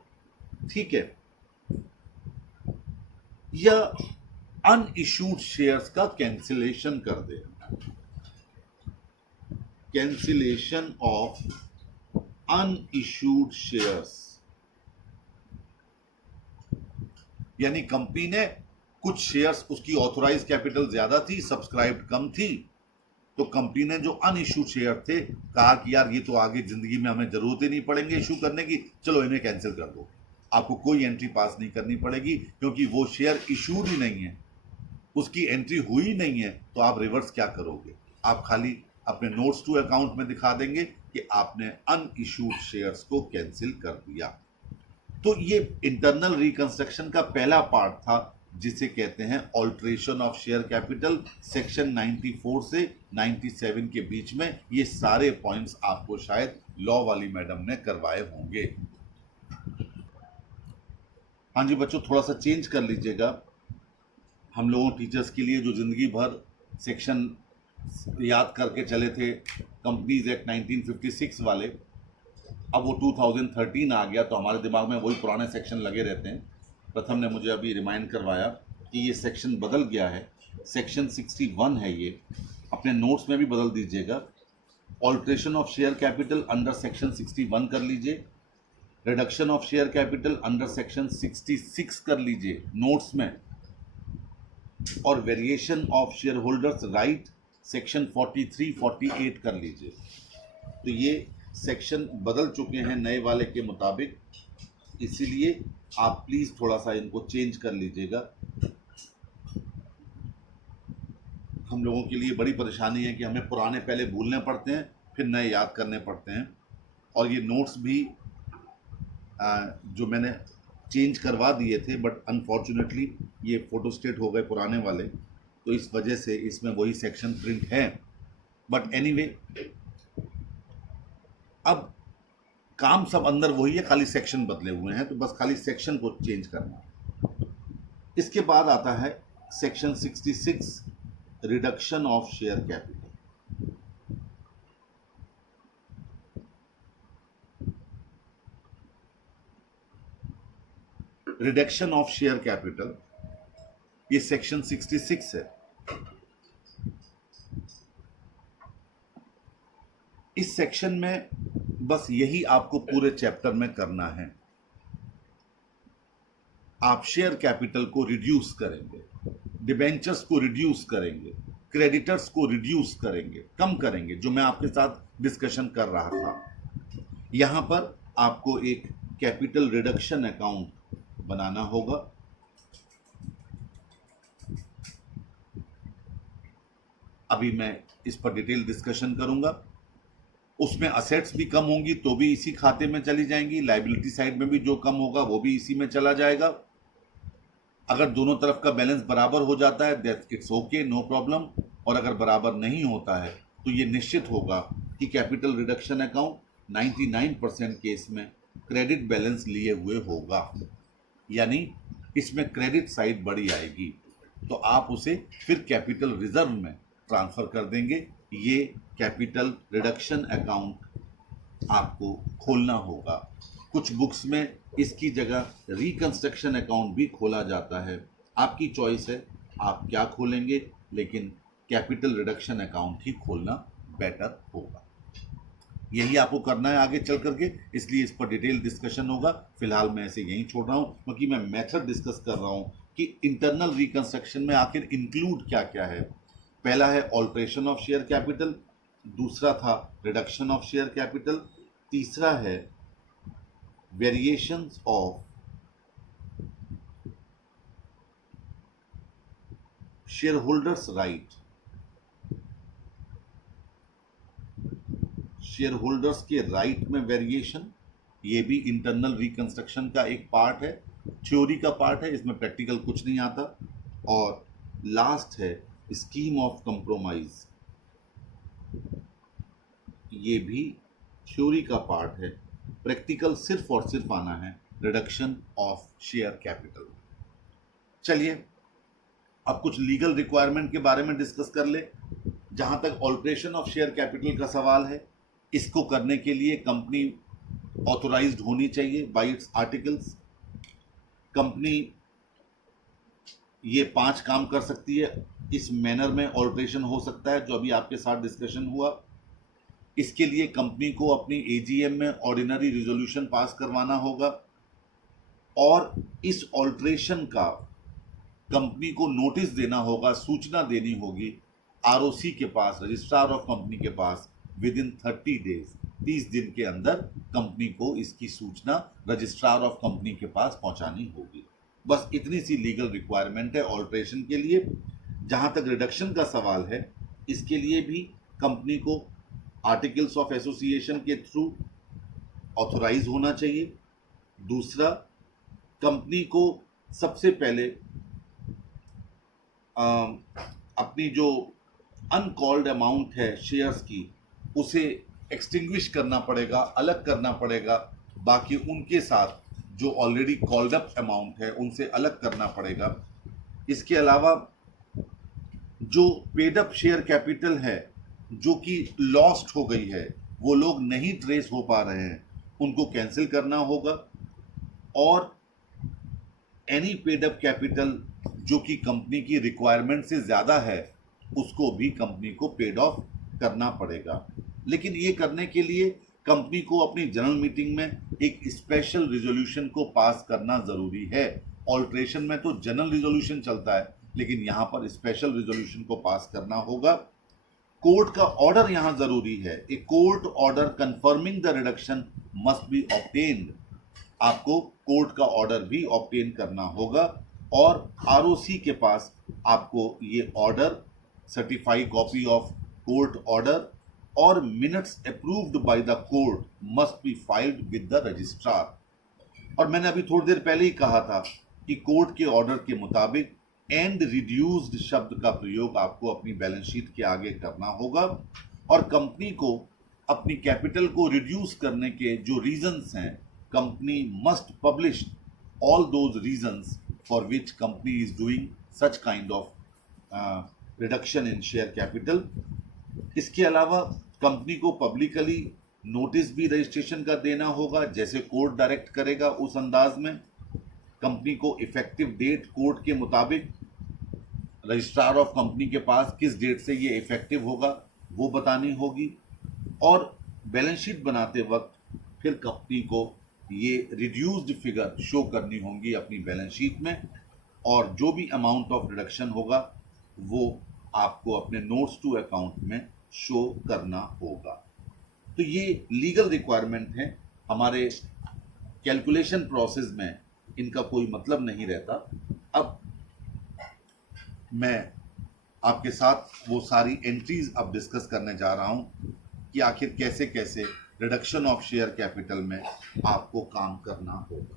ठीक है। या अनइश्यूड शेयर्स का कैंसिलेशन कर दे, कैंसिलेशन ऑफ अनइश्यूड शेयर्स। यानी कंपनी ने कुछ शेयर्स, उसकी ऑथोराइज कैपिटल ज्यादा थी, सब्सक्राइब्ड कम थी, तो कंपनी ने जो अनइश्यूड शेयर थे कहा कि यार ये तो आगे जिंदगी में हमें जरूरत ही नहीं पड़ेंगे इशू करने की, चलो इन्हें कैंसिल कर दो। आपको कोई एंट्री पास नहीं करनी पड़ेगी क्योंकि वो शेयर इशूड ही नहीं है, उसकी एंट्री हुई नहीं है, तो आप रिवर्स क्या करोगे? आप खाली अपने नोट्स टू अकाउंट में दिखा देंगे कि आपने अनइश्यूड शेयर्स को कैंसिल कर दिया। तो ये इंटरनल रिकंस्ट्रक्शन का पहला पार्ट था जिसे कहते हैं alteration of share capital. Section 94 से 97 के बीच में ये सारे पॉइंट्स आपको शायद लॉ वाली मैडम ने करवाए होंगे। हाँ जी बच्चों, थोड़ा सा चेंज कर लीजिएगा। हम लोगों टीचर्स के लिए जो जिंदगी भर सेक्शन याद करके चले थे, कंपनीज एक्ट 1956 वाले, अब वो 2013 आ गया तो हमारे दिमाग में वही पुराने सेक्शन लगे रहते हैं। प्रथम ने मुझे अभी रिमाइंड करवाया कि ये सेक्शन बदल गया है, सेक्शन 61 है ये, अपने नोट्स में भी बदल दीजिएगा। Alteration of share capital under section 61 कर लीजिए, reduction of share capital under section 66 कर लीजिए नोट्स में, और variation of share holders right section 43-48 कर लीजिए। तो ये सेक्शन बदल चुके हैं नए वाले के मुताबिक, इसीलिए आप प्लीज थोड़ा सा इनको चेंज कर लीजिएगा। हम लोगों के लिए बड़ी परेशानी है कि हमें पुराने पहले भूलने पड़ते हैं, फिर नए याद करने पड़ते हैं। और ये नोट्स भी जो मैंने चेंज करवा दिए थे, बट अनफॉर्चुनेटली ये फोटोस्टेट हो गए पुराने वाले, तो इस वजह से इसमें वही सेक्शन प्रिंट है। बट एनीवे, अब काम सब अंदर वही है, खाली सेक्शन बदले हुए हैं, तो बस खाली सेक्शन को चेंज करना। इसके बाद आता है section 66, reduction of share capital. Reduction of share capital, ये सेक्शन 66 है। इस सेक्शन में बस यही आपको पूरे चैप्टर में करना है। आप शेयर कैपिटल को रिड्यूस करेंगे, डिबेंचर्स को रिड्यूस करेंगे, क्रेडिटर्स को रिड्यूस करेंगे, कम करेंगे, जो मैं आपके साथ डिस्कशन कर रहा था। यहां पर आपको एक कैपिटल रिडक्शन अकाउंट बनाना होगा। अभी मैं इस पर डिटेल डिस्कशन करूंगा। उसमें असेट्स भी कम होंगी तो भी इसी खाते में चली जाएंगी, लायबिलिटी साइड में भी जो कम होगा वो भी इसी में चला जाएगा। अगर दोनों तरफ का बैलेंस बराबर हो जाता है that it's okay, no problem. और अगर बराबर नहीं होता है तो ये निश्चित होगा कि कैपिटल रिडक्शन अकाउंट 99% केस में क्रेडिट बैलेंस लिए हुए होगा, यानी इसमें क्रेडिट साइड बड़ी आएगी, तो आप उसे फिर कैपिटल रिजर्व में ट्रांसफर कर देंगे। ये कैपिटल रिडक्शन अकाउंट आपको खोलना होगा। कुछ बुक्स में इसकी जगह रिकंस्ट्रक्शन अकाउंट भी खोला जाता है, आपकी चॉइस है आप क्या खोलेंगे, लेकिन कैपिटल रिडक्शन अकाउंट ही खोलना बेटर होगा। यही आपको करना है आगे चल करके, इसलिए इस पर डिटेल डिस्कशन होगा। फिलहाल मैं ऐसे यहीं छोड़ रहा हूं क्योंकि मैं मेथड डिस्कस कर रहा हूं कि इंटरनल रिकंस्ट्रक्शन में आखिर इंक्लूड क्या क्या है। पहला है ऑल्ट्रेशन ऑफ शेयर कैपिटल, दूसरा था रिडक्शन ऑफ शेयर कैपिटल, तीसरा है variations of share holders right, share holders के राइट में वेरिएशन, ये भी इंटरनल रिकंस्ट्रक्शन का एक पार्ट है, थ्योरी का पार्ट है, इसमें प्रैक्टिकल कुछ नहीं आता। और लास्ट है स्कीम ऑफ कंप्रोमाइज, ये भी थ्योरी का पार्ट है, प्रैक्टिकल सिर्फ और सिर्फ आना है रिडक्शन ऑफ शेयर कैपिटल। चलिए अब कुछ लीगल रिक्वायरमेंट के बारे में डिस्कस कर ले। जहां तक ऑल्ट्रेशन ऑफ शेयर कैपिटल का सवाल है, इसको करने के लिए कंपनी ऑथोराइज्ड होनी चाहिए बाय इट्स आर्टिकल्स। कंपनी ये 5 काम कर सकती है, इस मैनर में ऑल्ट्रेशन हो सकता है जो अभी आपके साथ डिस्कशन हुआ। इसके लिए कंपनी को अपनी एजीएम में ऑर्डिनरी रिजोल्यूशन पास करवाना होगा और इस ऑल्ट्रेशन का कंपनी को नोटिस देना होगा, सूचना देनी होगी आरओसी के पास, रजिस्ट्रार ऑफ कंपनी के पास विद इन 30 डेज, 30 दिन के अंदर कंपनी को इसकी सूचना रजिस्ट्रार ऑफ कंपनी के पास पहुंचानी होगी। बस इतनी सी लीगल रिक्वायरमेंट है ऑल्ट्रेशन के लिए। जहां तक रिडक्शन का सवाल है, इसके लिए भी कंपनी को आर्टिकल्स ऑफ एसोसिएशन के थ्रू ऑथोराइज होना चाहिए। दूसरा, कंपनी को सबसे पहले अपनी जो अनकॉल्ड अमाउंट है शेयर्स की, उसे एक्सटिंग्विश करना पड़ेगा, अलग करना पड़ेगा, बाकी उनके साथ जो ऑलरेडी कॉल्ड अप अमाउंट है उनसे अलग करना पड़ेगा। इसके अलावा जो पेड अप शेयर कैपिटल है जो कि लॉस्ट हो गई है, वो लोग नहीं ट्रेस हो पा रहे हैं, उनको कैंसिल करना होगा। और एनी पेड अप कैपिटल जो कि कंपनी की रिक्वायरमेंट से ज़्यादा है, उसको भी कंपनी को पेड ऑफ करना पड़ेगा। लेकिन ये करने के लिए कंपनी को अपनी जनरल मीटिंग में एक स्पेशल रिजोल्यूशन को पास करना ज़रूरी है। ऑल्ट्रेशन में तो जनरल रिजोल्यूशन चलता है, लेकिन यहाँ पर स्पेशल रिजोल्यूशन को पास करना होगा। कोर्ट का ऑर्डर यहाँ ज़रूरी है। A court order confirming the reduction must be obtained, आपको कोर्ट का ऑर्डर भी ऑब्टेन करना होगा और आरओसी के पास आपको ये order, certified copy of court order और minutes approved by the court must be filed with the registrar. और मैंने अभी थोड़ी देर पहले ही कहा था कि कोर्ट के ऑर्डर के मुताबिक एंड रिड्यूस्ड शब्द का प्रयोग आपको अपनी बैलेंस शीट के आगे करना होगा और कंपनी को अपनी कैपिटल को रिड्यूस करने के जो रीजंस हैं, company must publish all those reasons for which company is doing such kind of reduction in share capital. इसके अलावा कंपनी को पब्लिकली नोटिस भी रजिस्ट्रेशन का देना होगा, जैसे कोर्ट डायरेक्ट करेगा उस अंदाज में। कंपनी को इफेक्टिव डेट कोर्ट के मुताबिक रजिस्ट्रार ऑफ कंपनी के पास किस डेट से ये इफेक्टिव होगा वो बतानी होगी। और बैलेंस शीट बनाते वक्त फिर कंपनी को ये रिड्यूस्ड फिगर शो करनी होंगी अपनी बैलेंस शीट में, और जो भी अमाउंट ऑफ रिडक्शन होगा वो आपको अपने नोट्स टू अकाउंट में शो करना होगा। तो ये लीगल रिक्वायरमेंट है, हमारे कैलकुलेशन प्रोसेस में इनका कोई मतलब नहीं रहता। अब मैं आपके साथ वो सारी एंट्रीज अब डिस्कस करने जा रहा हूं कि आखिर कैसे कैसे रिडक्शन ऑफ शेयर कैपिटल में आपको काम करना होगा।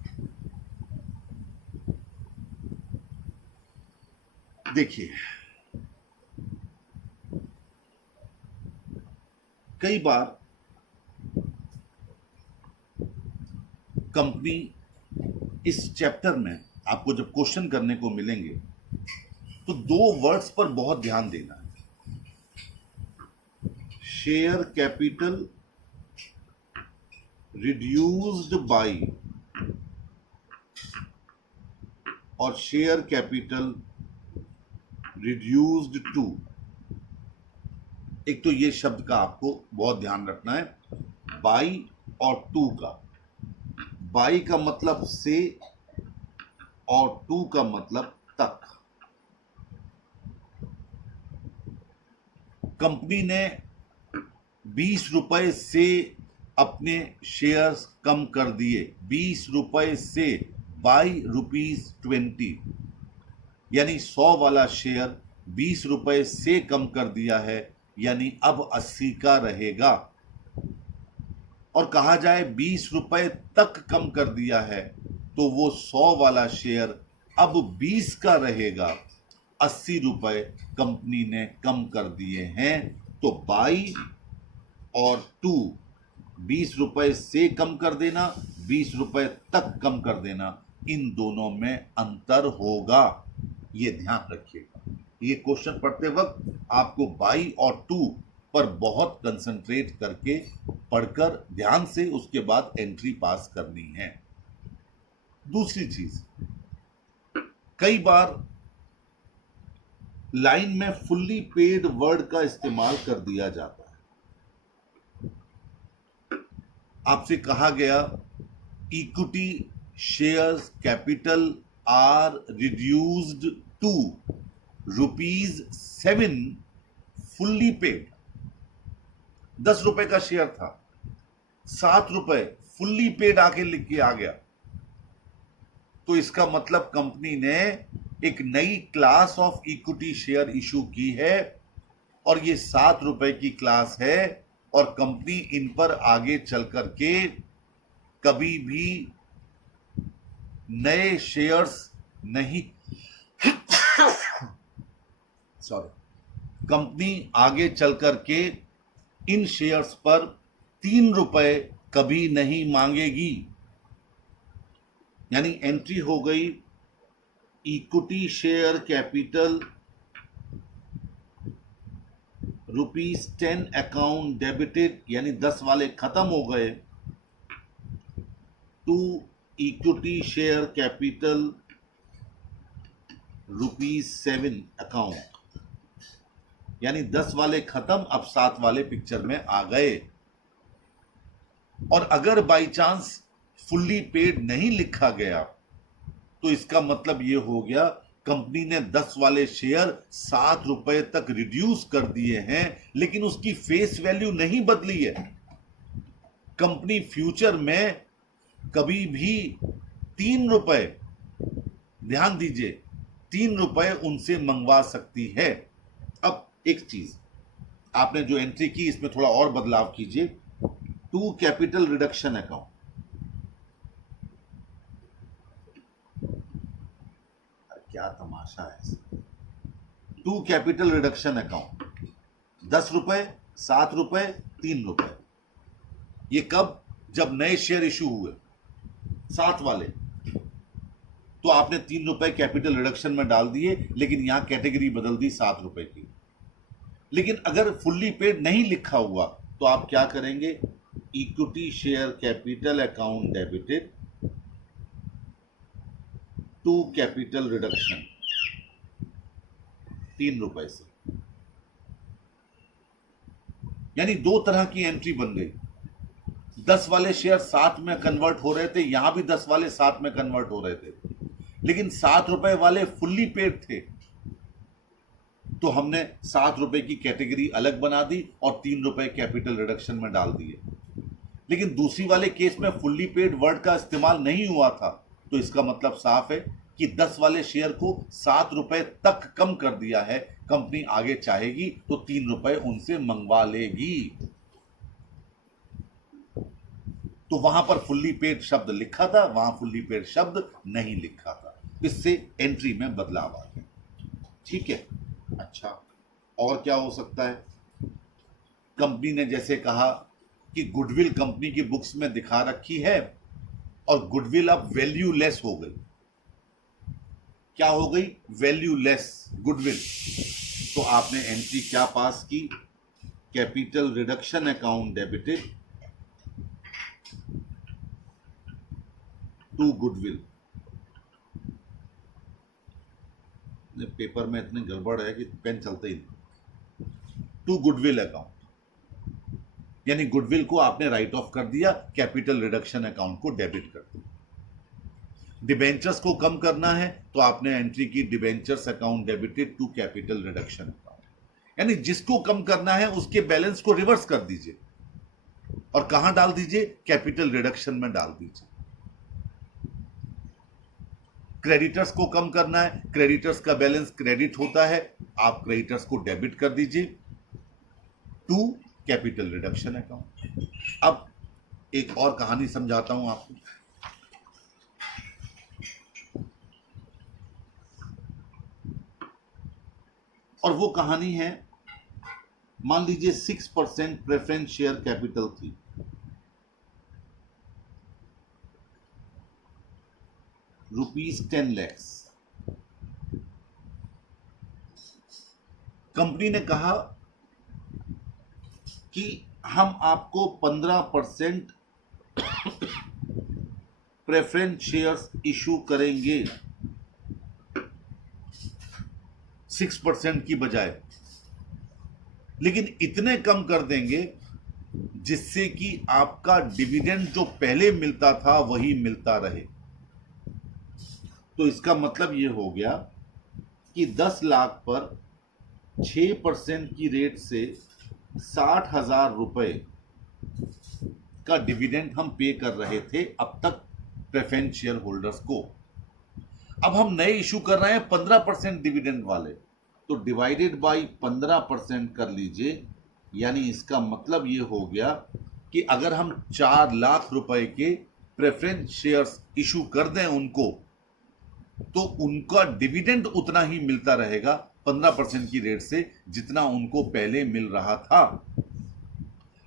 देखिए, कई बार कंपनी इस चैप्टर में आपको जब क्वेश्चन करने को मिलेंगे तो दो वर्ड्स पर बहुत ध्यान देना है, शेयर कैपिटल रिड्यूस्ड बाय और शेयर कैपिटल रिड्यूस्ड टू। एक तो ये शब्द का आपको बहुत ध्यान रखना है, बाई और टू का। बाई का मतलब से और टू का मतलब तक। कंपनी ने 20 रुपए से अपने शेयर्स कम कर दिए, 20 रुपए से बाई ₹20, यानी 100 वाला शेयर 20 रुपए से कम कर दिया है, यानी अब 80 का रहेगा। और कहा जाए 20 रुपए तक कम कर दिया है तो वो 100 वाला शेयर अब 20 का रहेगा। 80 रुपए कंपनी ने कम कर दिए हैं। तो बाई और टू, 20 रुपए से कम कर देना, 20 रुपए तक कम कर देना, इन दोनों में अंतर होगा, ये ध्यान रखिएगा। ये क्वेश्चन पढ़ते वक्त आपको बाई और टू पर बहुत कंसंट्रेट करके पढ़कर ध्यान से उसके बाद एंट्री पास करनी है। दूसरी चीज, कई बार लाइन में फुल्ली पेड वर्ड का इस्तेमाल कर दिया जाता है। आपसे कहा गया equity shares capital are reduced to ₹7 fully paid. 10 रुपए का शेयर था, 7 रुपए फुल्ली पेड आके लिख के आ गया। तो इसका मतलब कंपनी ने एक नई class of equity share issue की है और ये 7 रुपए की क्लास है और कंपनी इन पर आगे चल करके कभी भी नए शेयर्स नहीं कंपनी आगे चल करके इन शेयर्स पर 3 रुपए कभी नहीं मांगेगी। यानी एंट्री हो गई equity share capital ₹10 account debited, यानी 10 वाले खत्म हो गए, to equity share capital ₹7 account, यानी 10 वाले खत्म, अब 7 वाले पिक्चर में आ गए। और अगर बाई चांस फुल्ली पेड नहीं लिखा गया तो इसका मतलब यह हो गया कंपनी ने 10 वाले शेयर 7 रुपए तक रिड्यूस कर दिए हैं, लेकिन उसकी फेस वैल्यू नहीं बदली है। कंपनी फ्यूचर में कभी भी 3 रुपए, ध्यान दीजिए, 3 रुपए उनसे मंगवा सकती है। अब एक चीज, आपने जो एंट्री की इसमें थोड़ा और बदलाव कीजिए। टू कैपिटल रिडक्शन अकाउंट, क्या तमाशा है। टू कैपिटल रिडक्शन अकाउंट, 10 रुपए, 7 रुपए, 3 रुपए। ये कब? जब नए शेयर इशू हुए 7 वाले, तो आपने 3 रुपए कैपिटल रिडक्शन में डाल दिए, लेकिन यहां कैटेगरी बदल दी 7 रुपए की। लेकिन अगर फुल्ली पेड नहीं लिखा हुआ तो आप क्या करेंगे? Equity share capital account debited to capital reduction 3 रुपए से, यानी 2 तरह की एंट्री बन गई। 10 वाले शेयर 7 में कन्वर्ट हो रहे थे, यहां भी 10 वाले 7 में कन्वर्ट हो रहे थे, लेकिन 7 रुपए वाले फुल्ली पेड थे। तो हमने 7 रुपए की कैटेगरी अलग बना दी और 3 रुपए कैपिटल रिडक्शन में डाल दिए। लेकिन दूसरी वाले केस में फुल्ली पेड वर्ड का इस्तेमाल नहीं हुआ था, तो इसका मतलब साफ है कि 10 वाले शेयर को 7 रुपए तक कम कर दिया है। कंपनी आगे चाहेगी तो 3 रुपए उनसे मंगवा लेगी। तो वहां पर फुल्ली पेड शब्द लिखा था, वहां फुल्ली पेड शब्द नहीं लिखा था। इससे एंट्री में बदलाव आ गया। ठीक है, अच्छा, और क्या हो सकता है? कंपनी ने जैसे कहा कि गुडविल कंपनी की बुक्स में दिखा रखी है और गुडविल अब वैल्यूलेस हो गई। क्या हो गई? Valueless goodwill. तो आपने एंट्री क्या पास की? Capital reduction account debited to goodwill. Paper में इतनी गड़बड़ है कि पेन चलता ही नहीं। टू गुडविल अकाउंट, यानी गुडविल को आपने राइट ऑफ कर दिया, कैपिटल रिडक्शन अकाउंट को डेबिट कर दिया। डिबेंचर्स को कम करना है तो आपने एंट्री की debentures account debited to capital reduction account, यानी जिसको कम करना है उसके बैलेंस को रिवर्स कर दीजिए और कहां डाल दीजिए? कैपिटल रिडक्शन में डाल दीजिए। क्रेडिटर्स को कम करना है, क्रेडिटर्स का बैलेंस क्रेडिट होता है, आप क्रेडिटर्स को डेबिट कर दीजिए टू कैपिटल रिडक्शन अकाउंट। अब एक और कहानी समझाता हूं आपको। और वो कहानी है, मान लीजिए 6% प्रेफरेंस शेयर कैपिटल थी, ₹10 लाख। कंपनी ने कहा कि हम आपको 15% प्रेफरेंस शेयर्स इशू करेंगे 6% की बजाय, लेकिन इतने कम कर देंगे जिससे कि आपका डिविडेंड जो पहले मिलता था वही मिलता रहे। तो इसका मतलब ये हो गया कि 10 लाख पर 6% की रेट से 60,000 रुपए का डिविडेंड हम पे कर रहे थे अब तक प्रेफरेंस शेयर होल्डर्स को। अब हम नए इशू कर रहे हैं 15% डिविडेंड वाले, तो डिवाइडेड बाई 15% कर लीजिए, यानी इसका मतलब ये हो गया कि अगर हम 4 लाख रुपए के प्रेफरेंस शेयर्स इशू कर दें उनको, तो उनका डिविडेंड उतना ही मिलता रहेगा 15% की रेट से जितना उनको पहले मिल रहा था।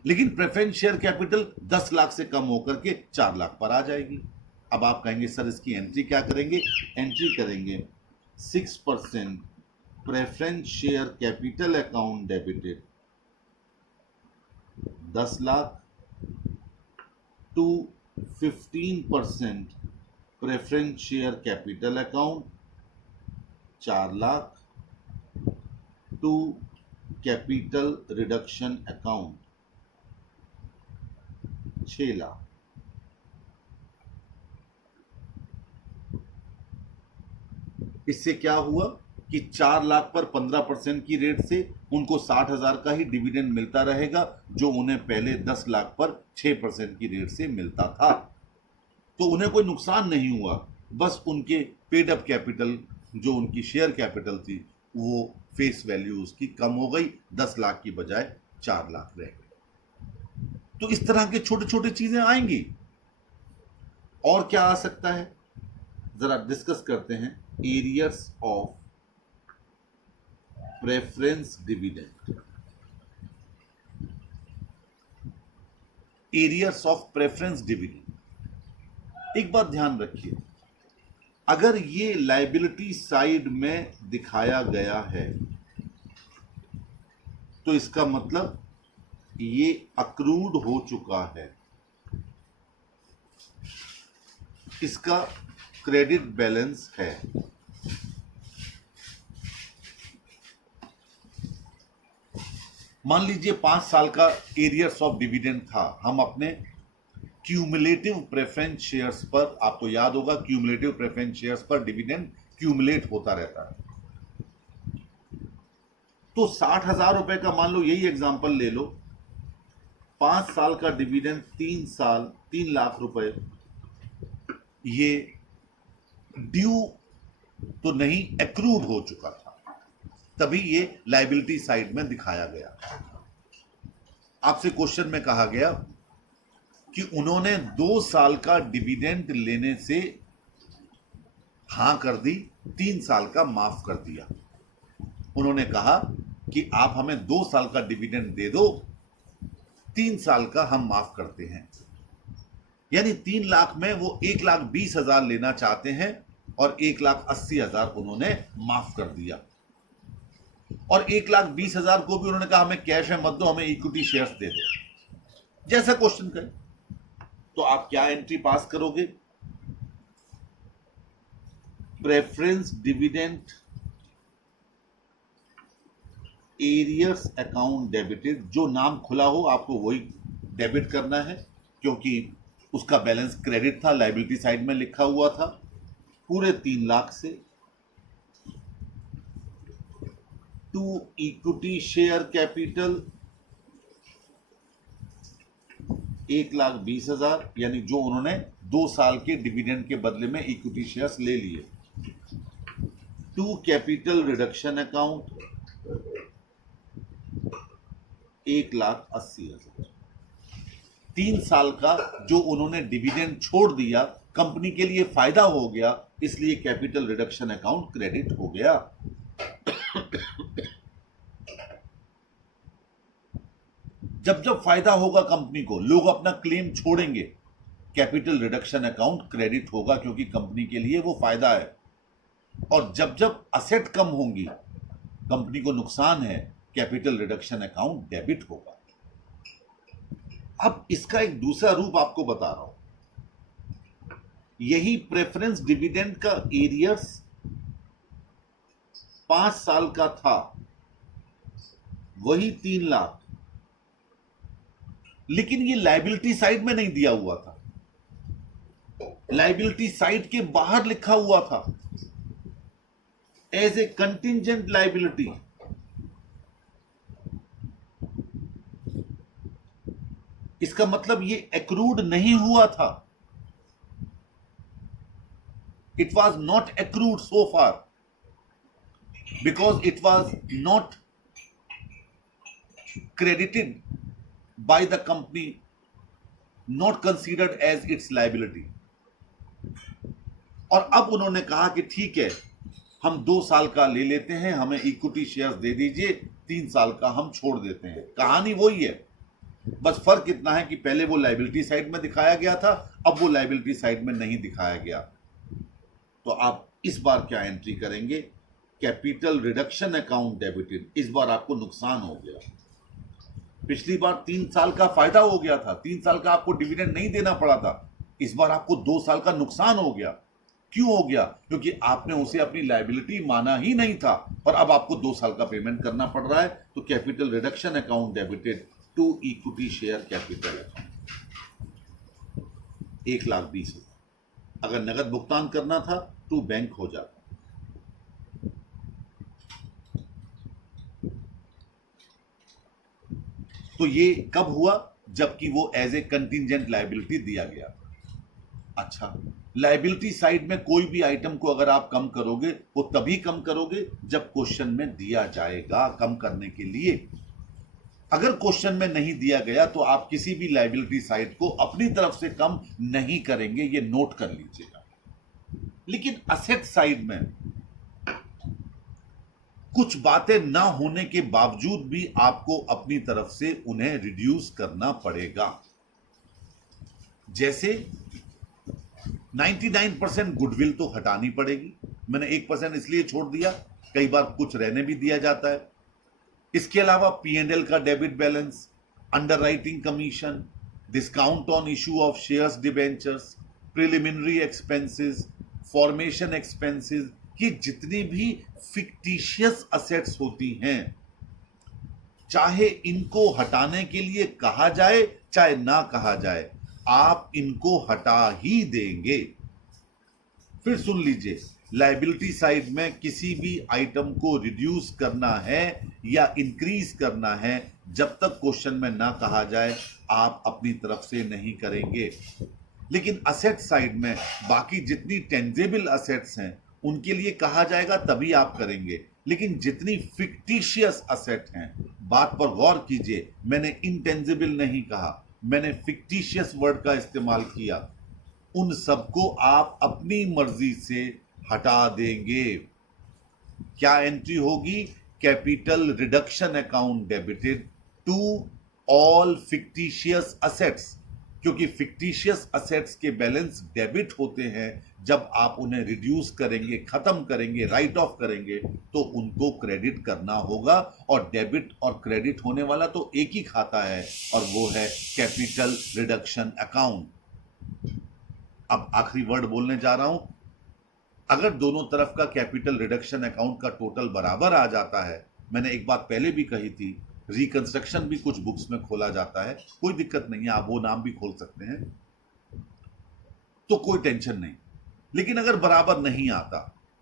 लेकिन प्रेफरेंस शेयर कैपिटल 10 लाख से कम होकर के 4 लाख पर आ जाएगी। अब आप कहेंगे सर इसकी एंट्री क्या करेंगे? एंट्री करेंगे 6% preference share capital account debited 10 lakh to 15% preference share capital account 4 lakh to capital reduction account 6 lakh. इससे क्या हुआ कि 4 लाख पर 15% की रेट से उनको 60,000 का ही डिविडेंड मिलता रहेगा, जो उन्हें पहले 10 लाख पर 6% की रेट से मिलता था। तो उन्हें कोई नुकसान नहीं हुआ, बस उनके पेड अप कैपिटल जो उनकी शेयर कैपिटल थी वो फेस वैल्यू उसकी कम हो गई, 10 लाख की बजाय 4 लाख रह गई। तो इस तरह के छोटे छोटे चीजें आएंगी। और क्या आ सकता है, जरा डिस्कस करते हैं। Arrears of preference dividend, arrears of preference dividend. एक बात ध्यान रखिए, अगर ये लायबिलिटी साइड में दिखाया गया है तो इसका मतलब ये अक्रूड हो चुका है, इसका क्रेडिट बैलेंस है। मान लीजिए 5 साल का एरियर्स ऑफ डिविडेंड था, हम अपने क्यूमुलेटिव प्रेफरेंस शेयर्स पर, आपको याद होगा क्यूमुलेटिव प्रेफरेंस शेयर्स पर डिविडेंड क्यूमुलेट होता रहता है। तो 60,000 रुपए का मान लो, यही एग्जांपल ले लो, 5 साल का डिविडेंड, 3 साल, 3 लाख रुपए, ये ड्यू तो नहीं, एक्रूड हो चुका था, तभी ये लायबिलिटी साइड में दिखाया गया। आपसे क्वेश्चन में कहा गया कि उन्होंने 2 साल का डिविडेंड लेने से हां कर दी, 3 साल का माफ कर दिया। उन्होंने कहा कि आप हमें 2 साल का डिविडेंड दे दो, 3 साल का हम माफ करते हैं। यानी 3 लाख में वो 1,20,000 लेना चाहते हैं और 1,80,000 उन्होंने माफ कर दिया। और 1,20,000 को भी उन्होंने कहा हमें कैश में मत दो, हमें इक्विटी शेयर्स दे दो। जैसा क्वेश्चन करें तो आप क्या एंट्री पास करोगे? Preference dividend arrears account debited, जो नाम खुला हो आपको वही डेबिट करना है, क्योंकि उसका बैलेंस क्रेडिट था, लायबिलिटी साइड में लिखा हुआ था, पूरे 3 लाख से। टू इक्विटी शेयर कैपिटल 1,20,000, यानी जो उन्होंने 2 साल के डिविडेंड के बदले में इक्विटी शेयर्स ले लिए। To capital reduction account 1,80,000। 3 साल का जो उन्होंने डिविडेंड छोड़ दिया, कंपनी के लिए फायदा हो गया, इसलिए कैपिटल रिडक्शन अकाउंट क्रेडिट हो गया। जब जब फायदा होगा कंपनी को, लोग अपना क्लेम छोड़ेंगे, कैपिटल रिडक्शन अकाउंट क्रेडिट होगा, क्योंकि कंपनी के लिए वो फायदा है। और जब जब असेट कम होंगी, कंपनी को नुकसान है, कैपिटल रिडक्शन अकाउंट डेबिट होगा। अब इसका एक दूसरा रूप आपको बता रहा हूं। यही प्रेफरेंस डिविडेंड का एरियर्स 5 साल का था, वही 3 लाख, लेकिन ये लायबिलिटी साइड में नहीं दिया हुआ था, लायबिलिटी साइड के बाहर लिखा हुआ था, एज ए कंटिंजेंट लायबिलिटी। इसका मतलब ये एक्रूड नहीं हुआ था, it was not accrued so far, because it was not credited by the company, not considered as its liability। और अब उन्होंने कहा कि ठीक है, हम 2 साल का ले लेते हैं, हमें इक्विटी शेयर्स दे दीजिए, 3 साल का हम छोड़ देते हैं। कहानी वही है, बस फर्क इतना है कि पहले वो लायबिलिटी साइड में दिखाया गया था, अब वो लायबिलिटी साइड में नहीं दिखाया गया। तो आप इस बार क्या एंट्री करेंगे? Capital reduction account debited. इस बार आपको नुकसान हो गया। पिछली बार 3 साल का फायदा हो गया था, 3 साल का आपको डिविडेंड नहीं देना पड़ा था, इस बार आपको 2 साल का नुकसान हो गया। क्यों हो गया? क्योंकि आपने उसे अपनी लायबिलिटी माना ही नहीं था, और अब आपको 2 साल का पेमेंट करना पड़ रहा है। तो capital reduction account debited to equity share capital account 1,20,000। अगर नगद भुगतान करना था तो बैंक हो जाता। तो ये कब हुआ? जबकि वो एज ए कंटिंजेंट लायबिलिटी दिया गया। अच्छा, लायबिलिटी साइड में कोई भी आइटम को अगर आप कम करोगे, वो तभी कम करोगे जब क्वेश्चन में दिया जाएगा कम करने के लिए। अगर क्वेश्चन में नहीं दिया गया तो आप किसी भी लायबिलिटी साइड को अपनी तरफ से कम नहीं करेंगे, ये नोट कर लीजिएगा। लेकिन असेट साइड में कुछ बातें ना होने के बावजूद भी आपको अपनी तरफ से उन्हें रिड्यूस करना पड़ेगा। जैसे 99% गुडविल तो हटानी पड़ेगी, मैंने 1% इसलिए छोड़ दिया, कई बार कुछ रहने भी दिया जाता है। इसके अलावा P&L का debit balance, underwriting commission, discount on issue of shares debentures, preliminary expenses, formation expenses, ये जितनी भी फिक्टिशियस असेट्स होती हैं, चाहे इनको हटाने के लिए कहा जाए चाहे ना कहा जाए, आप इनको हटा ही देंगे। फिर सुन लीजिए, लायबिलिटी साइड में किसी भी आइटम को रिड्यूस करना है या इंक्रीज करना है, जब तक क्वेश्चन में ना कहा जाए आप अपनी तरफ से नहीं करेंगे। लेकिन असेट साइड में बाकी जितनी टेंजेबल असेट्स हैं उनके लिए कहा जाएगा तभी आप करेंगे। लेकिन जितनी फिक्टिशियस असेट हैं, बात पर गौर कीजिए, मैंने इंटेंजिबल नहीं कहा, मैंने फिक्टिशियस वर्ड का इस्तेमाल किया, उन सबको आप अपनी मर्जी से हटा देंगे। क्या एंट्री होगी? Capital reduction account debited to all fictitious assets, क्योंकि फिक्टिशियस असेट्स के बैलेंस डेबिट होते हैं। जब आप उन्हें रिड्यूस करेंगे, खत्म करेंगे, राइट ऑफ करेंगे, तो उनको क्रेडिट करना होगा। और डेबिट और क्रेडिट होने वाला तो एक ही खाता है, और वो है कैपिटल रिडक्शन अकाउंट। अब आखिरी वर्ड बोलने जा रहा हूं। अगर दोनों तरफ का कैपिटल रिडक्शन अकाउंट का टोटल बराबर आ जाता है, मैंने एक बात पहले भी कही थी, रिकंस्ट्रक्शन भी कुछ बुक्स में खोला जाता है, कोई दिक्कत नहीं है, आप वो नाम भी खोल सकते हैं, तो कोई टेंशन नहीं। लेकिन अगर बराबर नहीं आता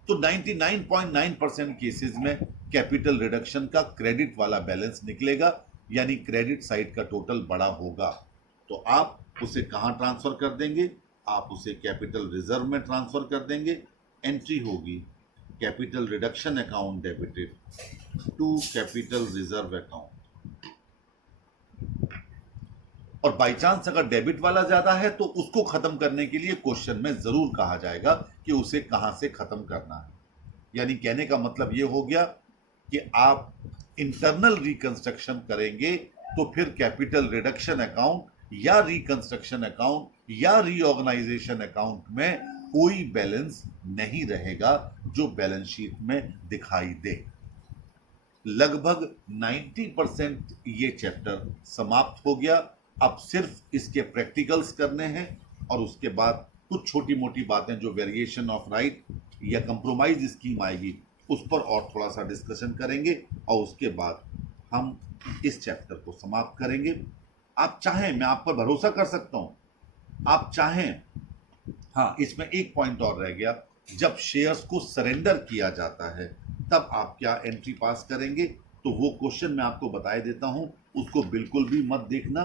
तो 99.9% केसेस में कैपिटल रिडक्शन का क्रेडिट वाला बैलेंस निकलेगा, यानी क्रेडिट साइड का टोटल बड़ा होगा। तो आप उसे कहां ट्रांसफर कर देंगे? आप उसे कैपिटल रिजर्व में ट्रांसफर कर देंगे। एंट्री होगी capital reduction account debited to capital reserve account. और बाई चांस अगर डेबिट वाला ज्यादा है तो उसको खत्म करने के लिए क्वेश्चन में जरूर कहा जाएगा कि उसे कहां से खत्म करना है। यानी कहने का मतलब यह हो गया कि आप इंटरनल रिकंस्ट्रक्शन करेंगे तो फिर कैपिटल रिडक्शन अकाउंट या रिकंस्ट्रक्शन अकाउंट या रीऑर्गेनाइजेशन अकाउंट में कोई बैलेंस नहीं रहेगा जो बैलेंस शीट में दिखाई दे। लगभग 90% ये चैप्टर समाप्त हो गया। अब सिर्फ इसके प्रैक्टिकल्स करने हैं और उसके बाद कुछ छोटी मोटी बातें जो वेरिएशन ऑफ राइट या कंप्रोमाइज स्कीम आएगी उस पर और थोड़ा सा डिस्कशन करेंगे, और उसके बाद हम इस चैप्टर को समाप्त करेंगे। आप चाहें, मैं आप पर भरोसा कर सकता हूं, आप चाहें, हाँ इसमें एक पॉइंट और रह गया, जब शेयर्स को सरेंडर किया जाता है तब आप क्या एंट्री पास करेंगे? तो वो क्वेश्चन मैं आपको बताए देता हूं, उसको बिल्कुल भी मत देखना।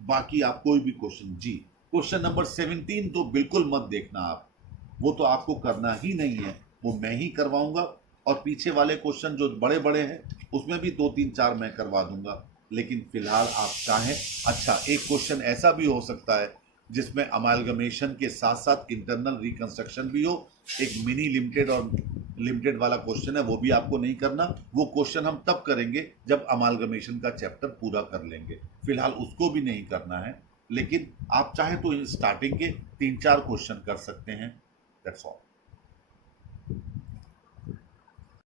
बाकी आप कोई भी क्वेश्चन, जी क्वेश्चन नंबर 17 तो बिल्कुल मत देखना आप, वो तो आपको करना ही नहीं है, वो मैं ही करवाऊंगा। और पीछे वाले क्वेश्चन जो बड़े बड़े हैं उसमें भी 2 3 4 मैं करवा दूंगा। लेकिन फिलहाल आप चाहें, अच्छा एक क्वेश्चन ऐसा भी हो सकता है जिसमें अमालगमेशन के साथ साथ इंटरनल रिकंस्ट्रक्शन भी हो, एक मिनी लिमिटेड और लिमिटेड वाला क्वेश्चन है, वो भी आपको नहीं करना। वो क्वेश्चन हम तब करेंगे जब अमालगमेशन का चैप्टर पूरा कर लेंगे, फिलहाल उसको भी नहीं करना है। लेकिन आप चाहे तो स्टार्टिंग के 3 4 क्वेश्चन कर सकते हैं। That's all.